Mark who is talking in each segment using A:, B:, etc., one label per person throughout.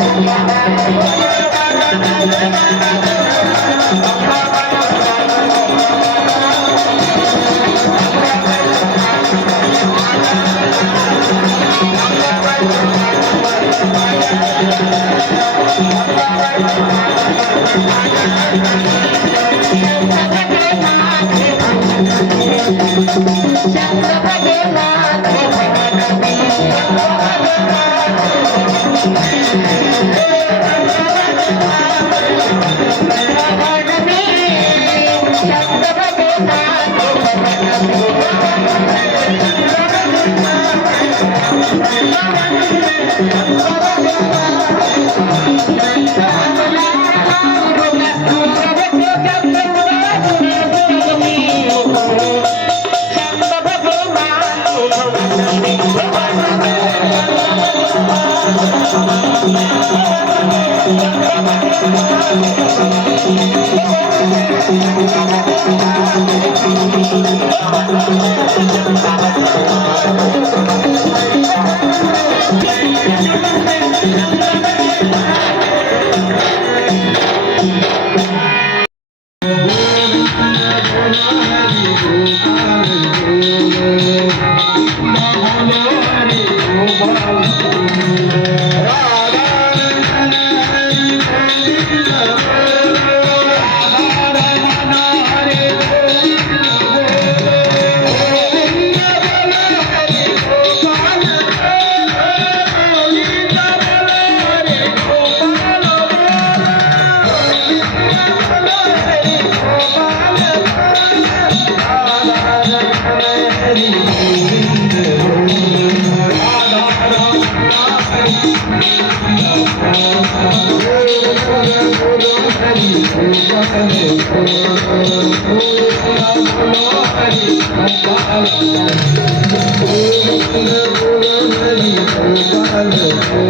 A: आणि हिरण्यकशिपूला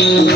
A: आणखी त्रास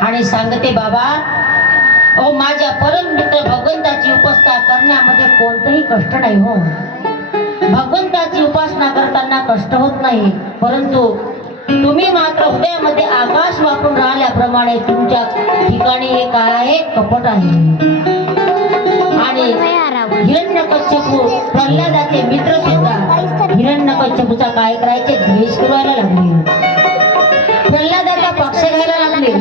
A: आणि सांगते बाबा ओ माझ्या परम मित्र भगवंताची उपस्था करण्यामध्ये कोणतंही कष्ट नाही हो. कष्ट होत नाही. परंतु तुम्ही मात्र हृदयामध्ये आकाश वापरून राहिल्याप्रमाणे तुमच्या ठिकाणी हे काय आहे कपट आहे. आणि हिरण्यकश्यपू प्रल्हादाचे मित्र सुद्धा हिरण्यकश्यपूचा काय करायचे? द्वेष करायला लागले. प्रल्हादाचा पक्ष घ्यायला लागले.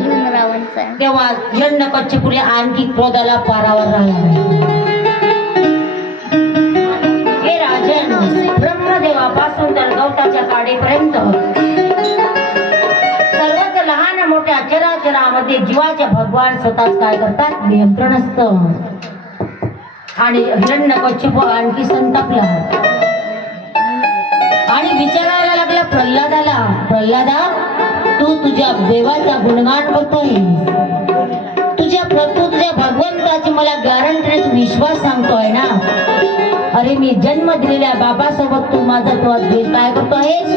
A: तेव्हा हिरण्यकश्यपूने आणखी क्रोधाला पारावर राहिला. ब्रह्मदेवापासून गवताच्या काडेपर्यंत सर्वच लहान मोठ्या चराचरामध्ये जीवाच्या भगवान स्वतःच काय करतात? नियंत्रण असत आणि हिरण्य कच्छप आणखी संतापला. आणि विचारायला लागला प्रल्हादाला
B: प्रल्हादा तू तुझ्या देवाचा गुणगान करतोय तुझ्या तू तुझ्या भगवंताची मला गॅरंटी विश्वास सांगतोय ना? अरे मी जन्म दिलेल्या बाबासोबत तू माझा तो द्वेष काय करतो आहेस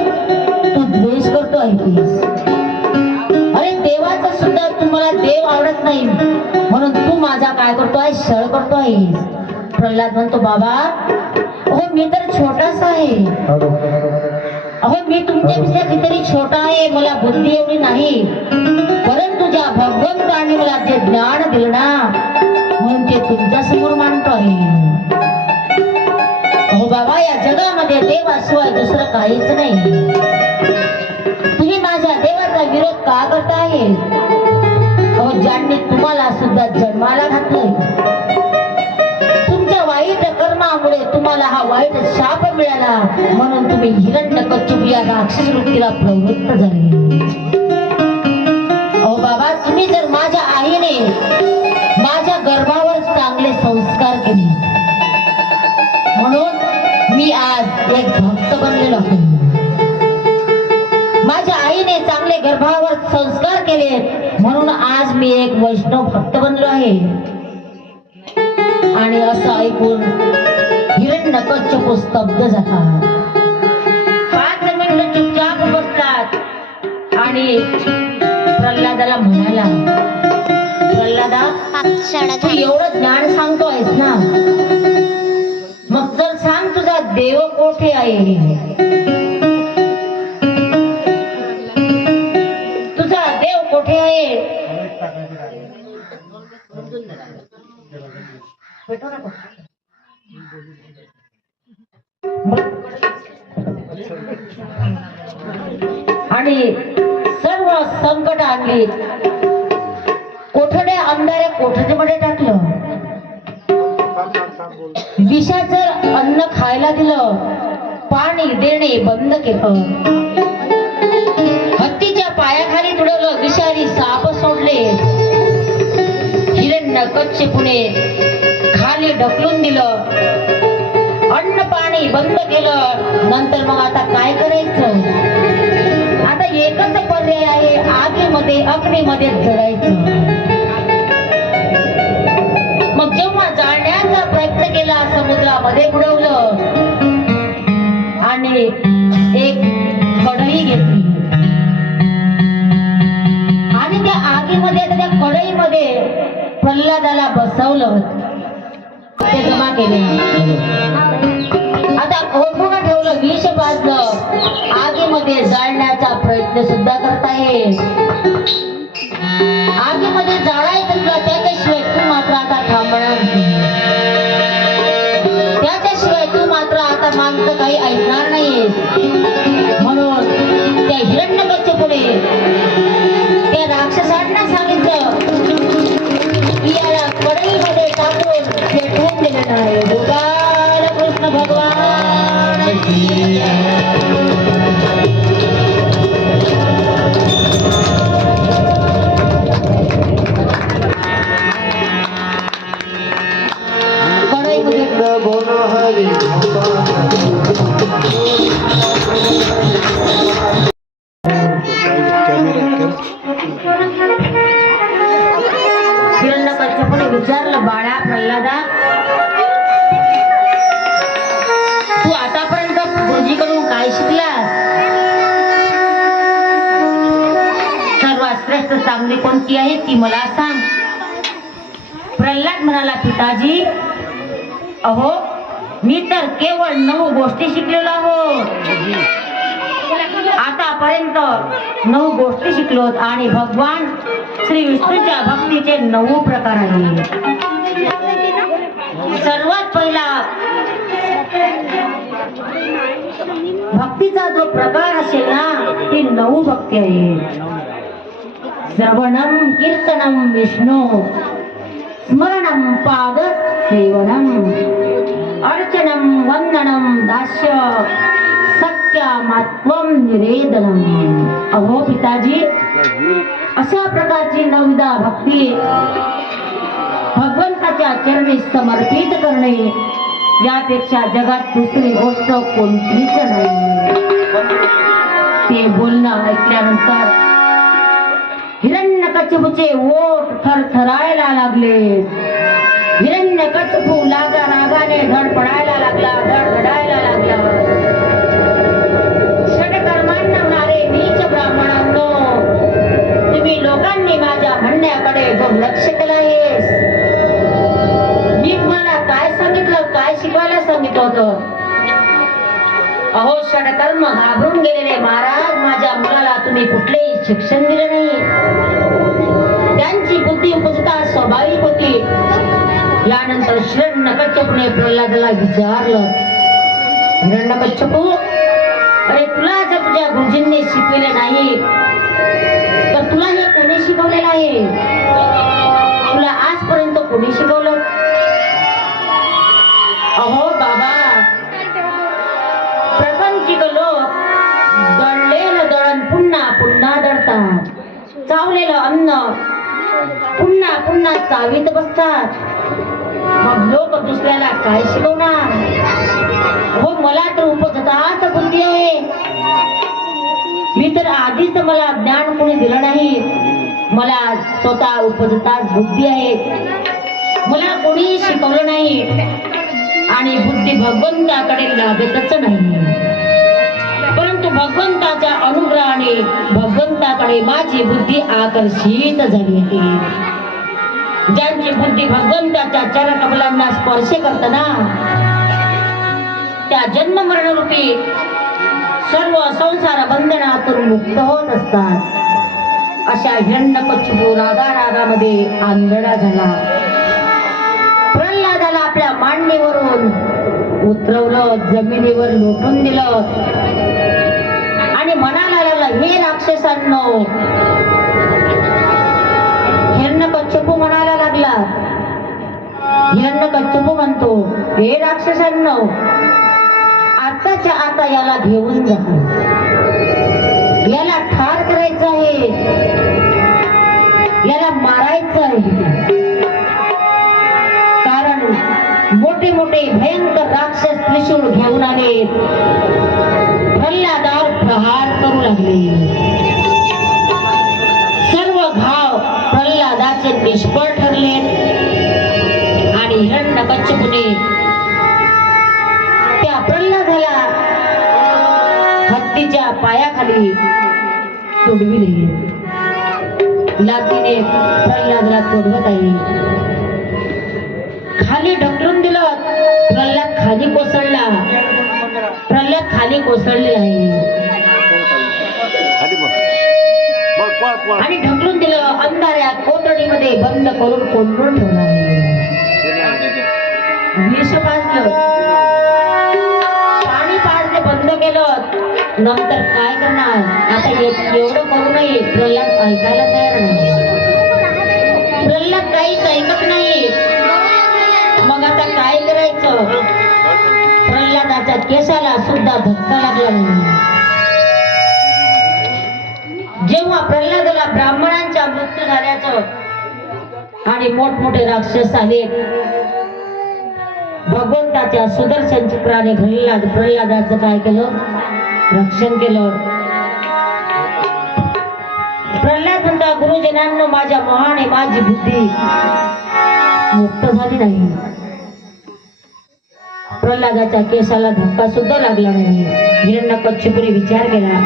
B: तू द्वेष करतो आहेस अरे देवाचा सुद्धा तुम्हाला देव आवडत नाही. म्हणून तू माझा काय करतो आहे छळ करतो आहेस प्रल्हाद म्हणतो बाबा हो मी तर छोटासा आहे. अहो मी तुमच्यापेक्षा कितीतरी छोटा आहे. मला बुद्धी एवढी नाही. त्याशिवाय दुसरं काहीच नाही. तुम्ही माझ्या देवाचा विरोध का करता आहे? अहो ज्यांनी तुम्हाला सुद्धा जन्माला घातलं तुमच्या वाईट कर्मामुळे तुम्हाला हा वाईट शाप मिळाला. म्हणून तुम्ही हिरण्य कच्छुप या राक्षस वृत्तीला प्रवृत्त झाले. अहो बाबा तुम्ही जर माझ्या आईने माझ्या गर्भावर चांगले संस्कार केले एक भक्त बनलेलो आहे. माझ्या आईने चांगले गर्भावर संस्कार केले. म्हणून आज मी एक वैष्णव भक्त बनलो आहे. आणि असं ऐकून हिरण्य कच्छ स्तब्ध जातात पाच मिनिट चुपचाप बसतात आणि प्रल्हादाला म्हणाला प्रल्हादा
C: झाली
B: एवढं ज्ञान सांगतोयस ना? मग जर सांग तुझा देव कोठे आहे तुझा देव कोठे आहे. आणि सर्व संकट आणली. कोठडे अंधाऱ्या कोठडीमध्ये टाकलं? विषाचं अन्न खायला दिलं पाणी देणे बंद केलं. हत्तीच्या पायाखाली तुडवलं विषारी साप सोडले. हिरण्य कच्चे पुणे खाली ढकलून दिलं. अन्न पाणी बंद केलं नंतर मग आता काय करायचं? आता एकच पर्याय आहे आगीमध्ये अग्नीमध्ये जळायचं मग जेव्हा जाळण्याचा केला बुडवलं. आणि एक कढई घेतली. आणि त्या आगीमध्ये त्या कढईमध्ये प्रल्हादाला बसवलं होत. ते जमा केले. आता ओढून ठेवलं विष पाजलं. आगीमध्ये जाळण्याचा प्रयत्न सुद्धा करता येईल. त्या आणि भगवान श्री विष्णूच्या भक्तीचे नऊ प्रकार आहेत. सर्वात पहिला भक्तीचा जो प्रकार असेल ना ती नऊ भक्ती आहे श्रवणम कीर्तनम विष्णू स्मरणम पाद सेवनम अर्चनम वंदनम दास्य सख्यामात्वम निवेदनम अहो पिताजी अशा प्रकारची नवदा भक्ती भगवंताच्या चरणी समर्पित करणे यापेक्षा जगात दुसरी गोष्ट कोणतीच नाही. ते बोलणं ऐकल्यानंतर हिरण्यकशिपूचे ओठ थरथरायला लागले. हिरण्यकशिपू लागा रागाने धडपडा होतं. अहो षडकर्म घाबरून गेलेले महाराज. माझ्या मुलाला तुम्ही कुठलेही शिक्षण दिले नाही. त्यांची बुद्धी उपजता स्वाभाविक होती. यानंतर हिरण्यकश्यपूने प्रल्हादला विचारलं हिरण्यकश्यपू अरे तुला जर तुझ्या गुरुजींनी शिकविले नाही तर तुला हे कोणी शिकवलेलं आहे? तुला आजपर्यंत कोणी शिकवलं चावलेलं अन्न. पुन्हा पुन्हा चावीत बसतात. मग लोक दुसऱ्याला काय शिकवणार? हो मला तर उपजताच बुद्धी आहे. मी तर आधीच मला ज्ञान कोणी दिलं नाही. मला स्वतः उपजताच बुद्धी आहे. मला कोणी शिकवलं नाही. आणि बुद्धी भगवंताकडे लागतच नाही. भगवंताच्या अनुग्रहाने भगवंताकडे माझी बुद्धी आकर्षित झाली आहे. ज्यांची बुद्धी भगवंताच्या चरणकमलांना स्पर्श करताना त्या जन्म मरणरूपी सर्व संसार बंधनातून मुक्त होत असतात. अशा हिरण्यकच्छपू रागा रागामध्ये आंधळा झाला. प्रल्हादाला आपल्या मांडणीवरून उतरवलं जमिनीवर लोटून दिलं. हे राक्षसांनो. हिरण्यकच्छपू म्हणायला लागला. हिरण्यकच्छपू म्हणतो हे राक्षसांनो आताच्या आता याला घेऊन जा. याला ठार करायचं आहे. याला मारायचं आहे. कारण मोठे मोठे भयंकर राक्षस त्रिशूळ घेऊन आले प्रल्हादावर प्रहार करू लागले. सर्व घाव प्रल्हादाचे निष्फळ ठरले. आणि हिरण्यकच्छपुने त्या प्रल्हादाला हत्तीच्या पायाखाली तुडविले. लातीने प्रल्हादला तुडवत आहे. खाली ढकलून दिलं. प्रल्हाद खाली कोसळला. प्रल्हाद खाली कोसळले आहे. आणि ढकलून दिलं अंधाऱ्या कोठडीमध्ये बंद करून कोंडून ठेवलं. विष पाजलं. पाणी पाजलं बंद केलं. नंतर काय करणार? आता एवढं करू नये. प्रल्हाद ऐकायला तयार नाही. प्रल्हाद काहीच ऐकत नाही. मग आता काय करायचं? प्रल्हादाच्या केसाला सुद्धा धक्का लागला नाही. जेव्हा प्रल्हादला ब्राह्मणांचा मृत्यू झाल्याचं आणि मोठमोठे राक्षस आले भगवंताच्या सुदर्शन चक्राने प्रल्हाद प्रल्हादाचं काय केलं? रक्षण केलं. प्रल्हाद म्हणता गुरुजनांना माझ्या महाने माझी बुद्धी मुक्त झाली नाही. प्रल्हादाच्या केसाला धक्का सुद्धा लागला नाही. हिरण्यकच्छपुने विचार केला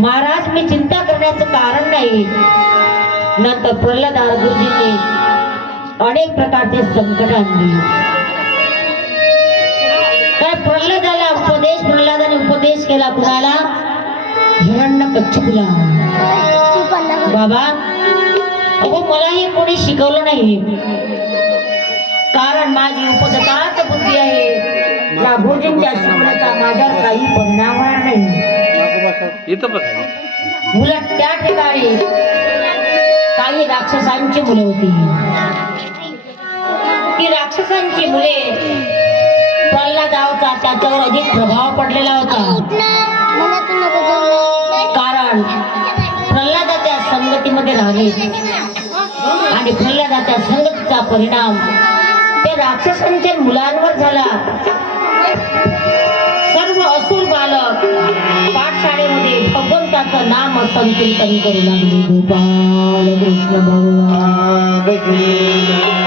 B: महाराज मी चिंता करण्याचं कारण नाही. नंतर प्रल्हाद गुरुजींनी अनेक प्रकारचे संकट आणली. काय प्रल्हादाला उपदेश प्रल्हादाने उपदेश केला कुणाला? हिरण्य कच्छुला बाबा अहो मलाही कोणी शिकवलं नाही. कारण माझी उपजताच बुद्धी आहे. या गुरुजींच्या शिकवण्याचा माझ्यावर काही परिणाम होणार नाही.
C: इथं बघ
B: उलट त्या ठिकाणी काही राक्षसांची मुले होती. ती राक्षसांची मुले प्रल्हादावचा त्याच्यावर अधिक प्रभाव पडलेला होता. कारण प्रल्हादाच्या संगतीमध्ये राहिले. आणि प्रल्हादाच्या संगतीचा परिणाम त्या राक्षसांच्या मुलांवर
A: भगवंताचं नाम संकीर्तन करू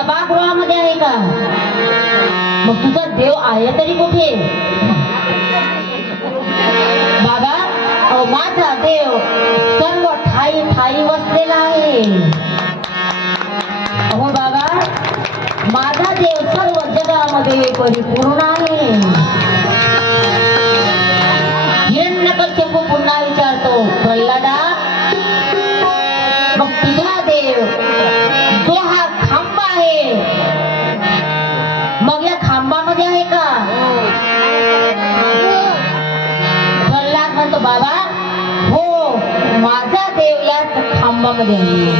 A: सभागृहामध्ये आहे का? मग तुझा देव आहे तरी कुठे? बाबा माझा देव सर्व ठाई ठाई बसलेला आहे. अहो बाबा माझा देव सर्व जगामध्ये परिपूर्ण आहे. खांबामध्ये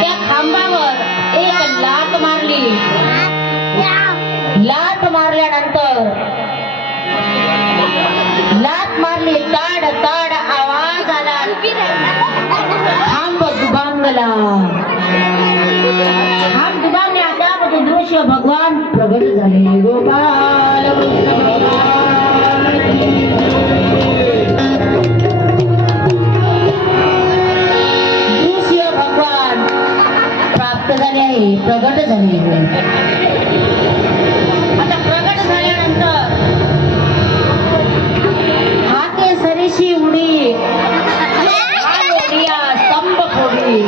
A: त्या खांबावर एक लात मारली. लाट मारल्यानंतर लात मारली ताड ताड आवाज आला. खांब दुभांगला खांब
B: दुभांगल्या त्यामध्ये दृश्य भगवान प्रगट झाले. नाही प्रगट झाली आता प्रगट झाल्यानंतर हाके सरीशी उडी. स्तंभ फोडी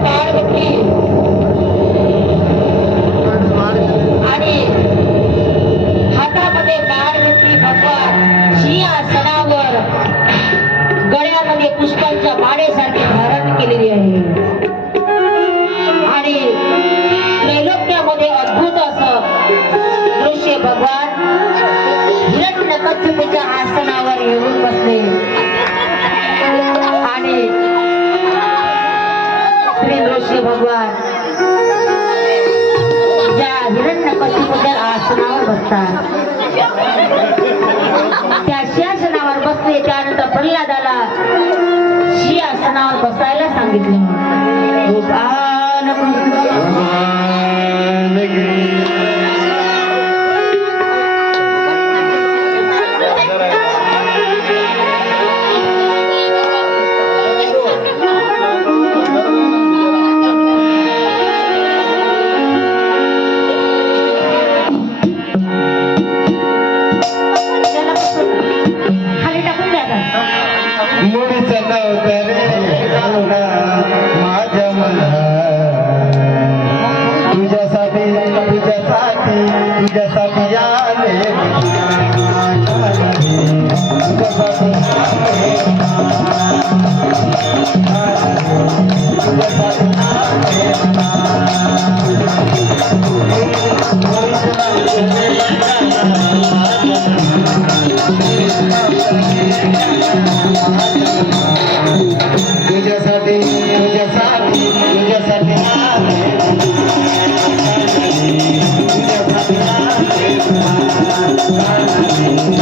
B: Bye. कानावर बसायला सांगितलं.
A: म्हणून Thank you.